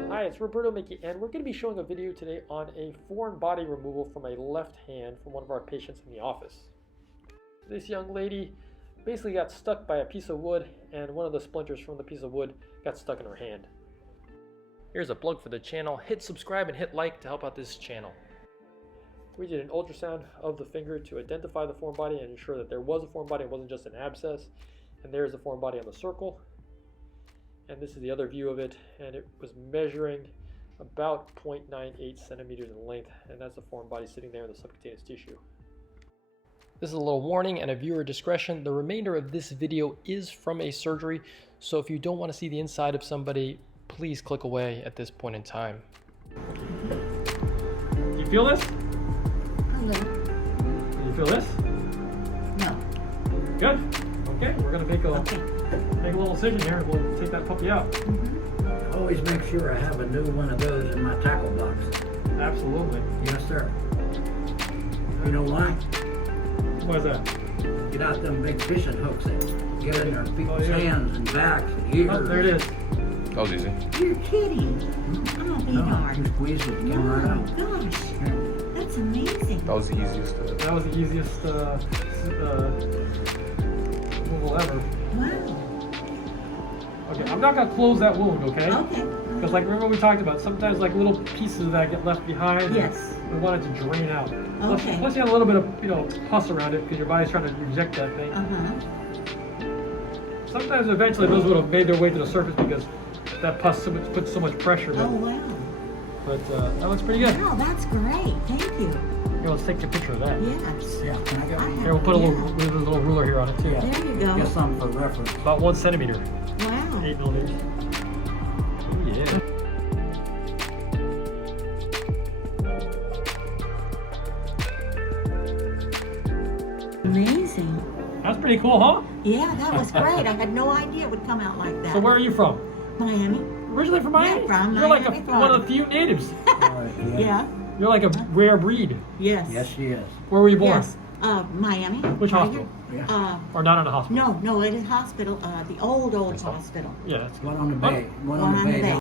Hi, it's Roberto Miki, and we're going to be showing a video today on a foreign body removal from a left hand from one of our patients in the office. This young lady basically got stuck by a piece of wood, and one of the splinters from the piece of wood got stuck in her hand. Here's a plug for the channel. Hit subscribe and hit like to help out this channel. We did an ultrasound of the finger to identify the foreign body and ensure that there was a foreign body and wasn't just an abscess. And there's the foreign body on the circle. And this is the other view of it, and it was measuring about 0.98 centimeters in length, and that's the foreign body sitting there in the subcutaneous tissue. This is a little warning and a viewer discretion. The remainder of this video is from a surgery, so if you don't want to see the inside of somebody, please click away at this point in time. Do you feel this? A little. Do you feel this? No. Good. Okay, we're going to make a little incision here and we'll take that puppy out. Mm-hmm. Always make sure I have a new one of those in my tackle box. Absolutely. Yes, sir. You know why? Why is that? Get out them big fishing hooks and get in their people's yeah. hands and backs and ears. Oh, there it is. That was easy. You're kidding. Oh, be hard. You squeeze it, it came right out. Gosh, that's amazing. That was the easiest. That was the easiest removal ever. Wow. Okay, I'm not going to close that wound, okay? Okay. Because like remember we talked about, sometimes like little pieces of that get left behind. Yes. We want it to drain out. Okay. Plus you have a little bit of, pus around it because your body's trying to reject that thing. Uh-huh. Sometimes eventually those would have made their way to the surface because that pus puts so much pressure. Oh, wow. But that looks pretty good. Wow, that's great. Thank you. Here, let's take a picture of that. Yes. Yeah, can I get one? Here, we'll put a little ruler here on it too. Yeah. There you go. Get something for reference. About 1 centimeter. Wow. 8 millimeters. Oh yeah. Amazing. That's pretty cool, huh? Yeah, that was great. I had no idea it would come out like that. So where are you from? Miami. Originally from Miami? Yeah, from You're like Miami, one of the few natives. Yeah. You're like a rare breed. Yes. Yes, she is. Where were you born? Yes. Which Miami. Right hospital? here. Yeah. Or not in a hospital? No, it is hospital. The old hospital. Yeah. That's One on the bay. One on the bay.